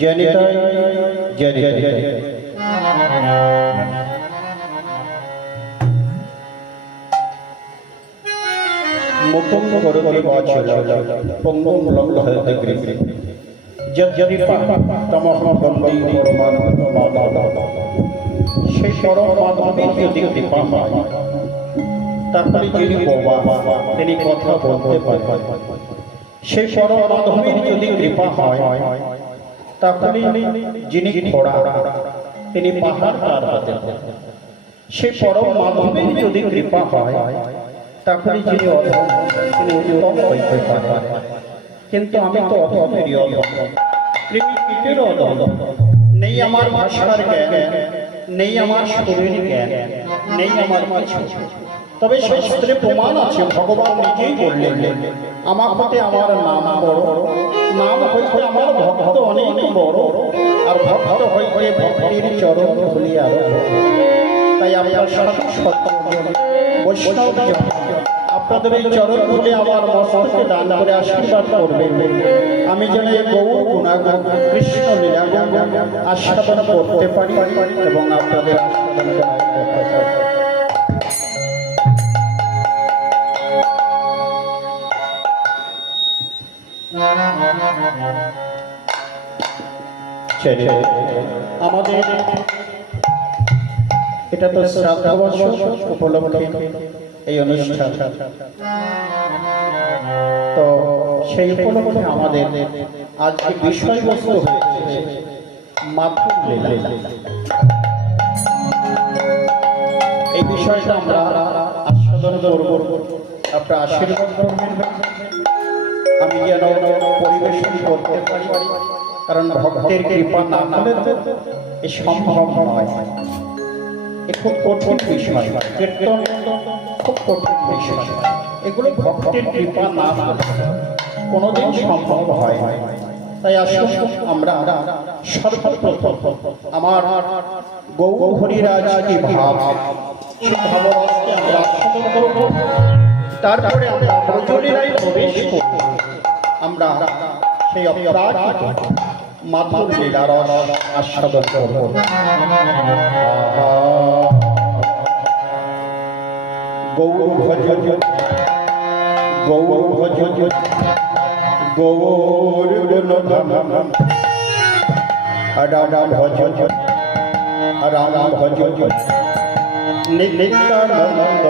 জনিতাই জনিতাই মুকুম করতে বাচল পঙ্গুম লঙ্ঘয়তে গৃহে যদ্যপি তমহম বন্দে পরমানন্দ মাধব সেই পরম মাধবের যদি কৃপা হয় তাহলে যিনি বোবা তিনি কথা বলতে পারেন। সেই পরম মাধবের যদি কৃপা হয় তাহলে যিনি ঘোড়া তিনি পাহাড় পার হতে পারেন। সেই পরম মাধবের যদি কৃপা হয় তাহলে যিনি অধম তিনি উত্তম হইতে পারেন। কিন্তু আমি তো অধমেরই অধম, কৃমিকীটের অধম। নেই আমার ভাষার জ্ঞান, নেই আমার শরীর জ্ঞান, নেই আমার কিছু। তবে শাস্ত্রে প্রমাণ আছে, ভগবান নিজেই বললেন আমার হতে আমার নাম বড়, নাম হইতে আমার ভক্ত অনেক বড়, আর ভক্ত হইতে ভক্তির চরণ ধুলি আরো। তাই আপনার সাধু সত্য বৈষ্ণব আপনাদের এই চরণ ধুলি আমার মস্তকে দান করে আশীর্বাদ করবেন। আমি যেন এই গৌর গুণাগুণ কৃষ্ণ লীলাগুণ আস্বাদন করতে পারি এবং আপনাদের আস্বাদন করাতে পারি। আমাদের এটা তো শ্রাদ্ধ বর্ষ উপলক্ষে এই অনুষ্ঠান, তো সেই উপলক্ষে আমাদের আজকে বিষয়বস্তু হয়েছে মাধব লীলা। এই বিষয়টা আমরা আস্বাদন করব, আপনার আশীর্বাদ করবেন। আমি যেন পরিবেশন করতে পারি, কারণ ভক্তের কৃপা না হলে এই সম্ভব নয়। এ খুব কঠিন বিষয়, কীর্তন খুব কঠিন বিষয়। এগুলো ভক্তের কৃপা না হলে কোনোদিন সম্ভব হয়। তাই আসুন আমরা সর্বপ্রথম আমার গৌর হরিরাজ কি ভাব, সেই ভাবরাজকে আমরা আস্বাদন করব। তারপরে আমরা ব্রজলীলায় প্রবেশ করব। আমরা সেই অপরাজিত মাধব লীলার আস্বাদন করব। গৌর ভজ গৌর ভজ গৌর গুণধাম রাম ভজ রাম ভজ নিত্যানন্দ